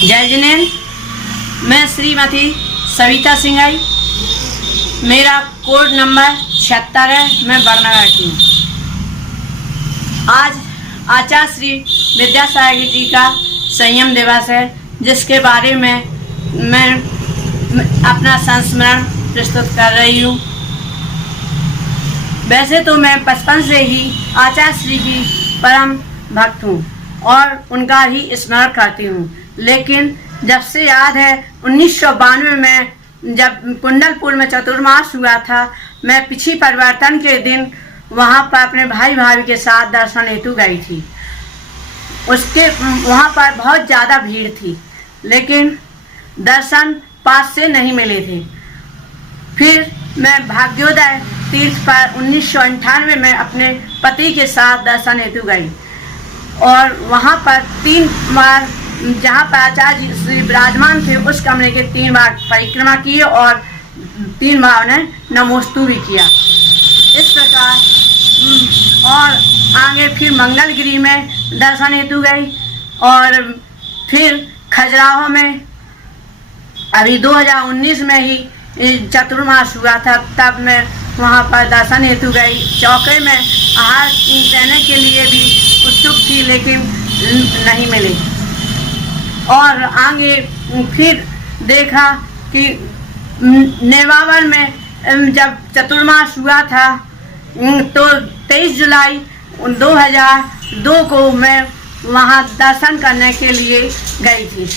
जय जिनेंद्र, मैं श्रीमती सविता सिंघाई, मेरा कोड नंबर 76 है। मैं बरनगर की हूँ। आज आचार्य श्री विद्यासागर जी का संयम दिवस है, जिसके बारे में मैं अपना संस्मरण प्रस्तुत कर रही हूँ। वैसे तो मैं बचपन से ही आचार्य श्री की परम भक्त हूँ और उनका ही स्मरण करती हूँ, लेकिन जब से याद है 1992 में जब कुंडलपुर में चतुर्मास हुआ था, मैं पिछी परिवर्तन के दिन वहाँ पर अपने भाई भाभी के साथ दर्शन हेतु गई थी। उसके वहाँ पर बहुत ज़्यादा भीड़ थी, लेकिन दर्शन पास से नहीं मिले थे। फिर मैं भाग्योदय तीर्थ पर 1998 में अपने पति के साथ दर्शन हेतु गई और वहाँ पर 3 बार, जहाँ पर आचार्य जी श्री विराजमान थे, उस कमरे के 3 बार परिक्रमा किए और 3 बार उन्हें नमोस्तु भी किया। इस प्रकार और आगे फिर मंगलगिरी में दर्शन हेतु गई और फिर खजुराहो में अभी 2019 में ही चतुर्मास हुआ था, तब मैं वहाँ पर दर्शन हेतु गई। चौके में आहार देने के लिए भी उत्सुक थी, लेकिन नहीं मिली। और आगे फिर देखा कि नेवावर में जब चतुर्मास हुआ था तो 23 जुलाई 2002 को मैं वहाँ दर्शन करने के लिए गई थी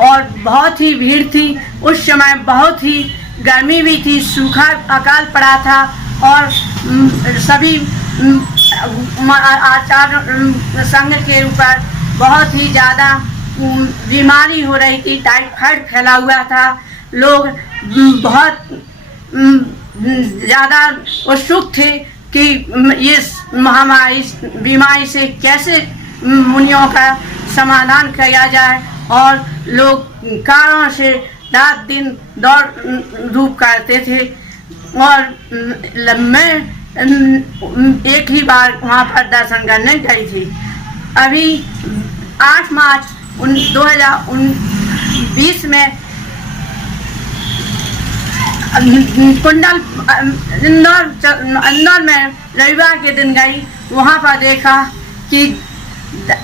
और बहुत ही भीड़ थी। उस समय बहुत ही गर्मी भी थी, सूखा अकाल पड़ा था और सभी आचार्य संघ के ऊपर बहुत ही ज़्यादा बीमारी हो रही थी, टाइफाइड फैला हुआ था। लोग बहुत ज़्यादा उत्सुक थे कि ये महामारी बीमारी से कैसे मुनियों का समाधान किया जाए, और लोग कारों से रात दिन दौड़ धूप करते थे। और मैं एक ही बार वहाँ पर दर्शन करने गई थी। अभी 8 मार्च 2020 में इंदौर में रविवार के दिन गई। वहाँ पर देखा कि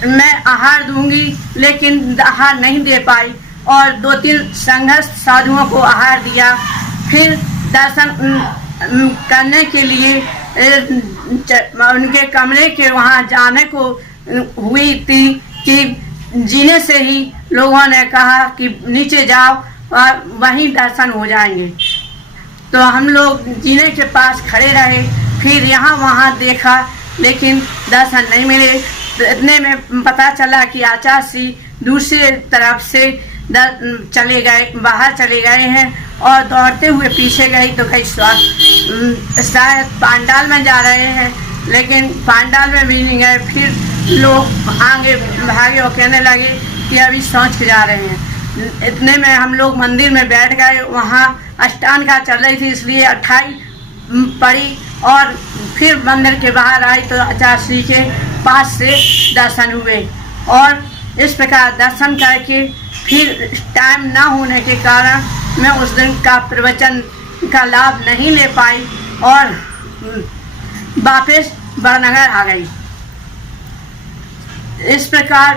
मैं आहार दूंगी, लेकिन आहार नहीं दे पाई और 2-3 संघर्ष साधुओं को आहार दिया। फिर दर्शन करने के लिए उनके कमरे के वहाँ जाने को हुई थी कि जीने से ही लोगों ने कहा कि नीचे जाओ और वहीं दर्शन हो जाएंगे। तो हम लोग जीने के पास खड़े रहे, फिर यहाँ वहाँ देखा, लेकिन दर्शन नहीं मिले। इतने में पता चला कि आचार्य श्री दूसरे तरफ से बाहर चले गए हैं और दौड़ते हुए पीछे गई तो कहीं शायद पांडाल में जा रहे हैं, लेकिन पांडाल में भी नहीं गए। फिर लोग आगे भागे और कहने लगे कि अभी सोच के जा रहे हैं। इतने में हम लोग मंदिर में बैठ गए। वहाँ अष्टांगा चल रही थी, इसलिए 28 पड़ी और फिर मंदिर के बाहर आई तो आचार्य श्री के पास से दर्शन हुए। और इस प्रकार दर्शन करके फिर टाइम ना होने के कारण मैं उस दिन का प्रवचन का लाभ नहीं ले पाई और वापस बरनगर आ गई। इस प्रकार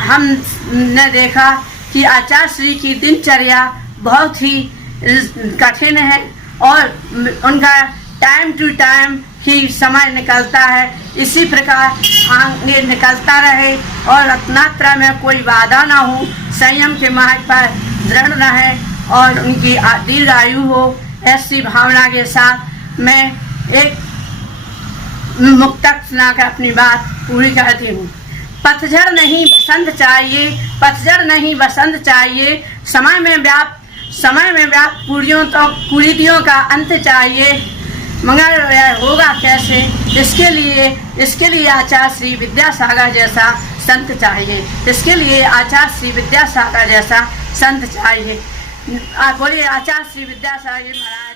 हमने देखा कि आचार्य श्री की दिनचर्या बहुत ही कठिन है और उनका टाइम टू टाइम ही समय निकलता है। इसी प्रकार आगे निकलता रहे और रत्नात्रा में कोई बाधा ना हो, संयम के मार्ग पर दृढ़ रहे और उनकी दीर्घ आयु हो। ऐसी भावना के साथ मैं एक मुक्तक सुनाकर अपनी बात पूरी करती हूँ। पतझड़ नहीं बसंत चाहिए, पतझड़ नहीं बसंत चाहिए, समय में व्याप्त कुरीतियों का अंत चाहिए, मगर यह होगा कैसे? इसके लिए आचार्य श्री विद्यासागर जैसा संत चाहिए। इसके लिए आचार्य श्री विद्यासागर जैसा संत चाहिए। बोलिए आचार्य श्री विद्यासागर महाराज।